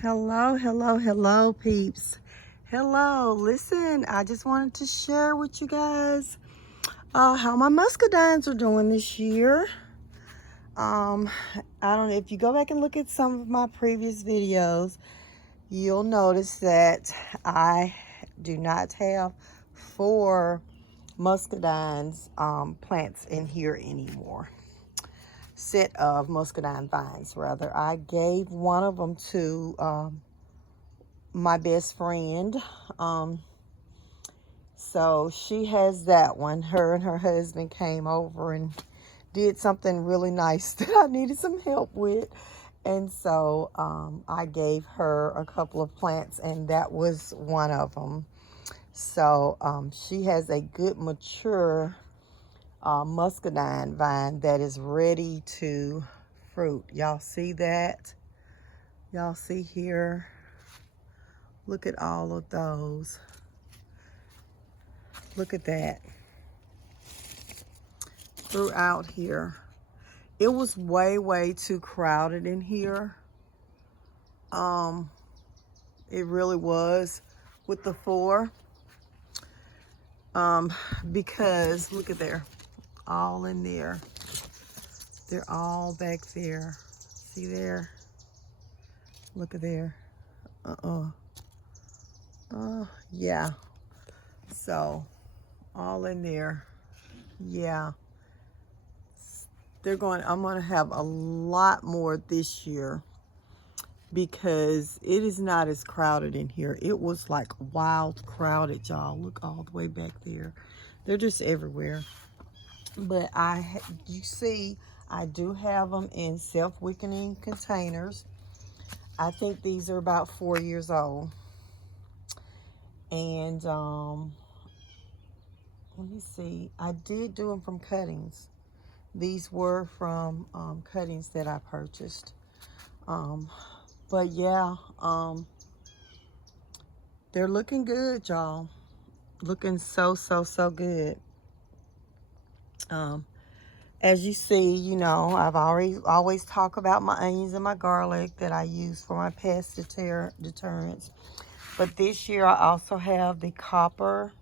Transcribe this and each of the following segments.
Hello, hello, hello, peeps. Hello, listen, I just wanted to share with you guys how my muscadines are doing this year. Um, I don't know if you go back and look at some of my previous videos, you'll notice that I do not have 4 muscadines plants in here anymore. Set of muscadine vines, rather. I gave one of them to my best friend. So she has that one. Her and her husband came over and did something really nice that I needed some help with. And so I gave her a couple of plants, and that was one of them. So she has a good mature muscadine vine that is ready to fruit. Y'all see that? Y'all see here? Look at all of those. Look at that. Throughout here. It was way too crowded in here. It really was with the 4. Because look at there. All in there. They're all back there. See there? Look at there. Yeah. So, all in there. Yeah. I'm going to have a lot more this year because it is not as crowded in here. It was like wild crowded, y'all. Look all the way back there. They're just everywhere. But you see, I do have them in self-wickening containers. I think these are about 4 years old. And let me see. I did do them from cuttings. These were from cuttings that I purchased. But yeah, they're looking good, y'all. Looking so good. As you see, you know, I've always talk about my onions and my garlic that I use for my pest deterrents. But this year I also have the copper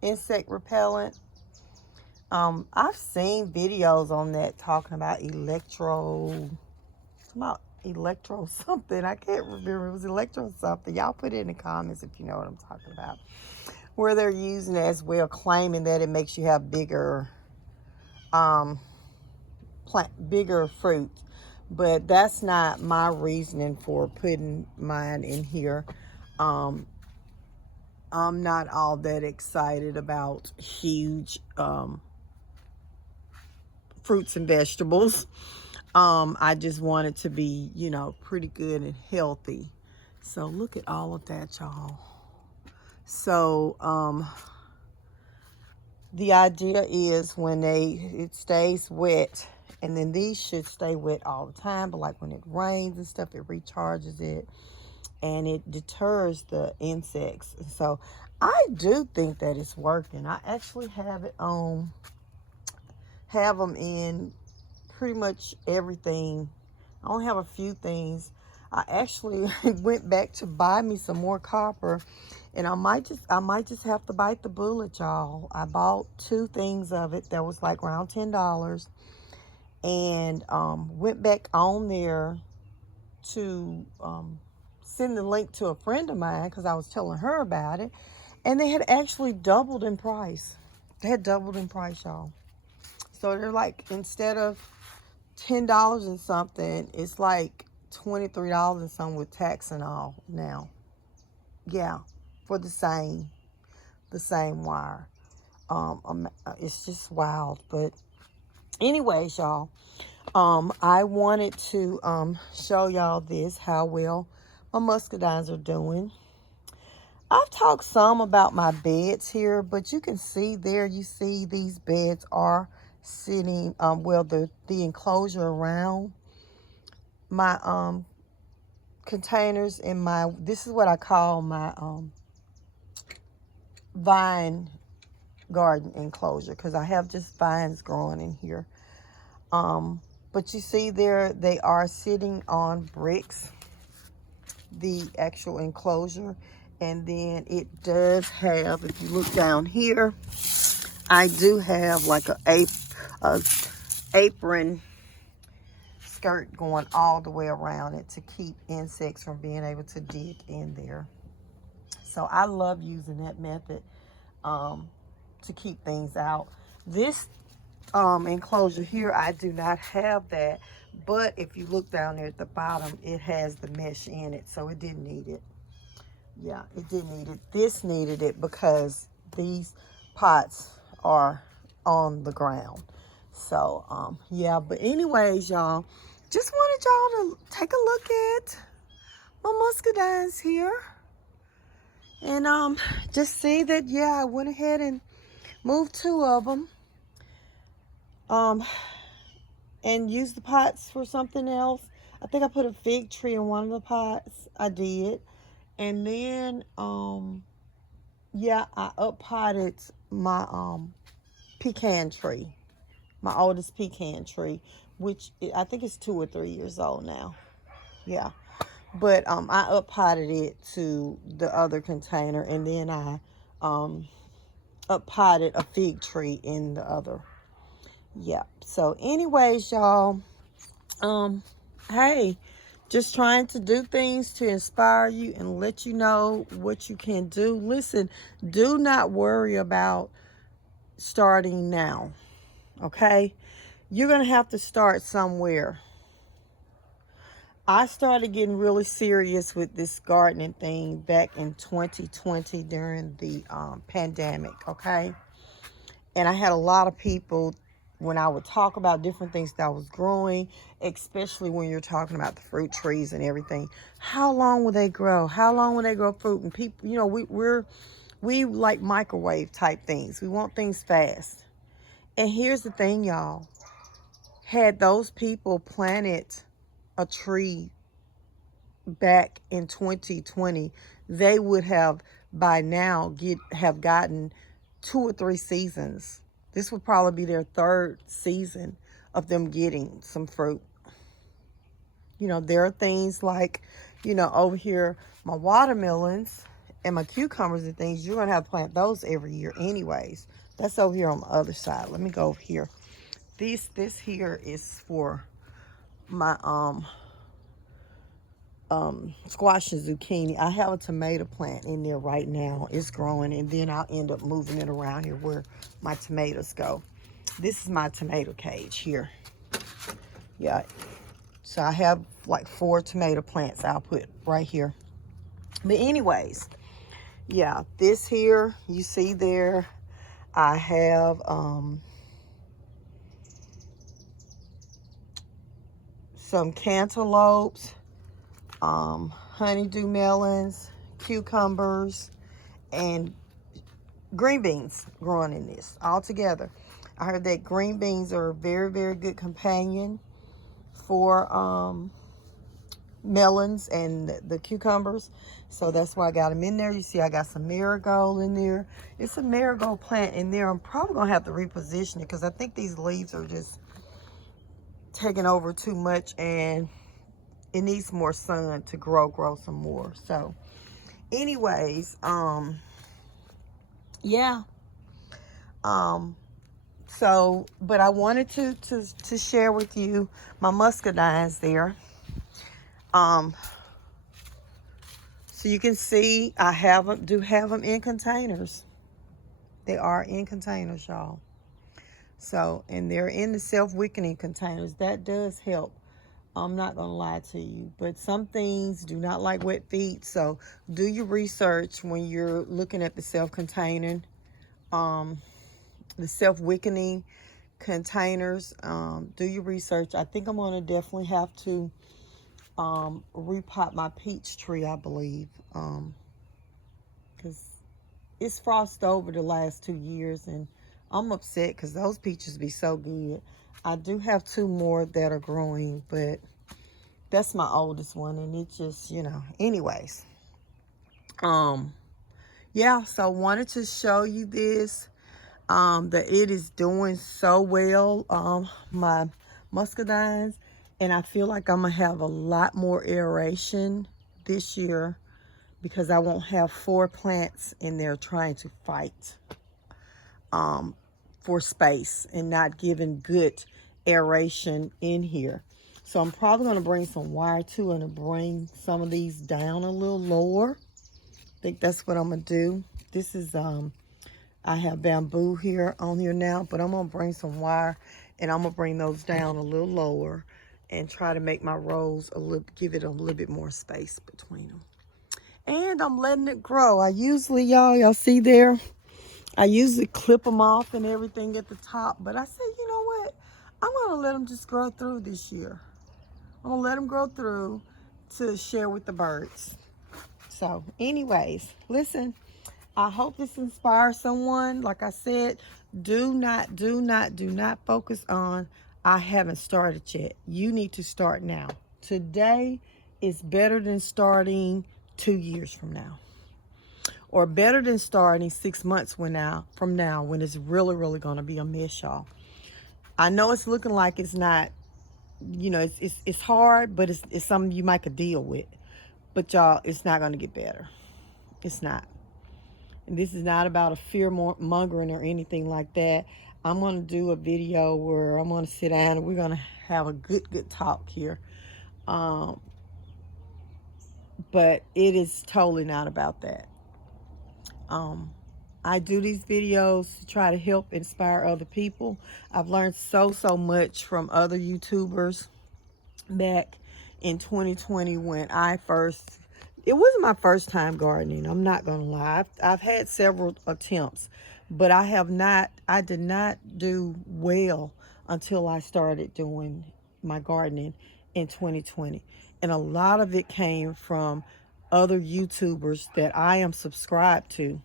insect repellent. I've seen videos on that talking about electro something. I can't remember. It was electro something. Y'all put it in the comments if you know what I'm talking about. Where they're using it as well, claiming that it makes you have bigger fruit. But that's not my reasoning for putting mine in here. I'm not all that excited about huge fruits and vegetables. I just want it to be, you know, pretty good and healthy. So look at all of that, y'all. So the idea is when it stays wet, and then these should stay wet all the time, but like when it rains and stuff, it recharges it and it deters the insects. So I do think that it's working. I actually have them in pretty much everything. I only have a few things. I actually went back to buy me some more copper, and I might just have to bite the bullet, y'all. I bought 2 things of it that was like around $10, and went back on there to send the link to a friend of mine because I was telling her about it, and they had actually doubled in price. They had doubled in price, y'all. So they're like, instead of $10 and something, it's like $23 and something with tax and all now. Yeah, for the same wire. It's just wild. But anyways, y'all, I wanted to show y'all this, how well my muscadines are doing. I've talked some about my beds here, but you can see there, you see these beds are sitting, well, the enclosure around my containers in this is what I call my vine garden enclosure, because I have just vines growing in here. But you see there, they are sitting on bricks, the actual enclosure. And then it does have, if you look down here, I do have like a apron skirt going all the way around it to keep insects from being able to dig in there. So I love using that method to keep things out. This enclosure here, I do not have that, but if you look down there at the bottom, it has the mesh in it, so it didn't need it. Yeah, it did need it. This needed it because these pots are on the ground. So yeah, but anyways, y'all, just wanted y'all to take a look at my muscadines here, and just see that, yeah, I went ahead and moved 2 of them, and used the pots for something else. I think I put a fig tree in one of the pots. I did. And then yeah, I up potted my pecan tree, my oldest pecan tree, which I think is 2 or 3 years old now. Yeah, but I up potted it to the other container, and then I up potted a fig tree in the other. Yeah. So anyways, y'all, hey, just trying to do things to inspire you and let you know what you can do. Listen, do not worry about starting now. Okay, you're gonna have to start somewhere. I started getting really serious with this gardening thing back in 2020 during the pandemic. Okay, and I had a lot of people, when I would talk about different things that I was growing, especially when you're talking about the fruit trees and everything. How long will they grow? How long will they grow fruit? And people, you know, we like microwave type things. We want things fast. And here's the thing, y'all. Had those people planted a tree back in 2020, they would have by now have gotten 2 or 3 seasons. This would probably be their 3rd season of them getting some fruit. You know, there are things like, you know, over here, my watermelons and my cucumbers and things, you're going to have to plant those every year anyways. That's over here on the other side. Let me go over here. This here is for my squash and zucchini. I have a tomato plant in there right now. It's growing, and then I'll end up moving it around here where my tomatoes go. This is my tomato cage here. Yeah, so I have like 4 tomato plants I'll put right here. But anyways, yeah, this here you see there, I have some cantaloupes, honeydew melons, cucumbers, and green beans growing in this all together. I heard that green beans are a very, very good companion for melons and the cucumbers. So that's why I got them in there. You see I got some marigold in there. It's a marigold plant in there. I'm probably going to have to reposition it because I think these leaves are just taking over too much, and it needs more sun to grow some more. So anyways, yeah, so but I wanted to share with you my muscadines there, so you can see I do have them in containers. They are in containers, y'all. So, and they're in the self-wickening containers. That does help. I'm not going to lie to you. But some things do not like wet feet. So, do your research when you're looking at the self-containing, the self-wickening containers. Do your research. I think I'm going to definitely have to repot my peach tree, I believe. Because it's frosted over the last 2 years, and I'm upset because those peaches be so good. I do have 2 more that are growing, but that's my oldest one, and it just, you know, anyways. Yeah, so wanted to show you this, that it is doing so well. My muscadines, and I feel like I'm gonna have a lot more aeration this year because I won't have 4 plants in there trying to fight for space and not giving good aeration in here. So I'm probably going to bring some wire too and to bring some of these down a little lower. I think that's what I'm going to do. This is, I have bamboo here on here now, but I'm going to bring some wire and I'm going to bring those down a little lower and try to make my rows a little, give it a little bit more space between them. And I'm letting it grow. I usually, y'all see there, I usually clip them off and everything at the top, but I said, you know what? I'm going to let them just grow through this year. I'm going to let them grow through to share with the birds. So anyways, listen, I hope this inspires someone. Like I said, do not focus on, I haven't started yet. You need to start now. Today is better than starting 2 years from now. Or better than starting 6 months from now when it's really going to be a mess, y'all. I know it's looking like it's not, you know, it's hard, but it's something you might could deal with. But y'all, it's not going to get better. It's not. And this is not about a fear mongering or anything like that. I'm going to do a video where I'm going to sit down and we're going to have a good talk here. But it is totally not about that. I do these videos to try to help inspire other people. I've learned so much from other YouTubers back in 2020 when it wasn't my first time gardening. I'm not gonna lie. I've had several attempts, but I did not do well until I started doing my gardening in 2020. And a lot of it came from other YouTubers that I am subscribed to.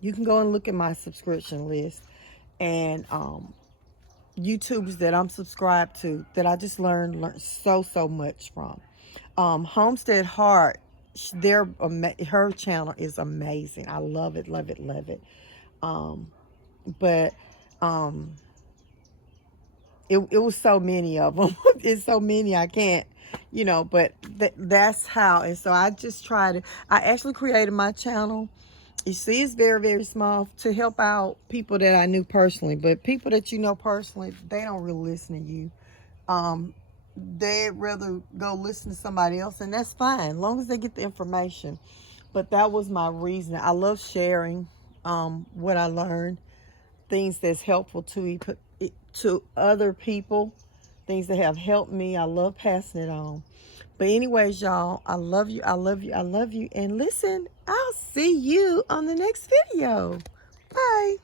You can go and look at my subscription list and YouTubers that I'm subscribed to that I just learned so much from. Homestead Heart, her channel is amazing. I love it. But it was so many of them. It's so many I can't, you know, but that's how. And so I actually created my channel. You see, it's very small to help out people that I knew personally. But people that you know personally, they don't really listen to you. They'd rather go listen to somebody else, and that's fine, as long as they get the information. But that was my reason. I love sharing what I learned, things that's helpful to other people, things that have helped me. I love passing it on. But anyways, y'all, I love you. And listen, I'll see you on the next video. Bye.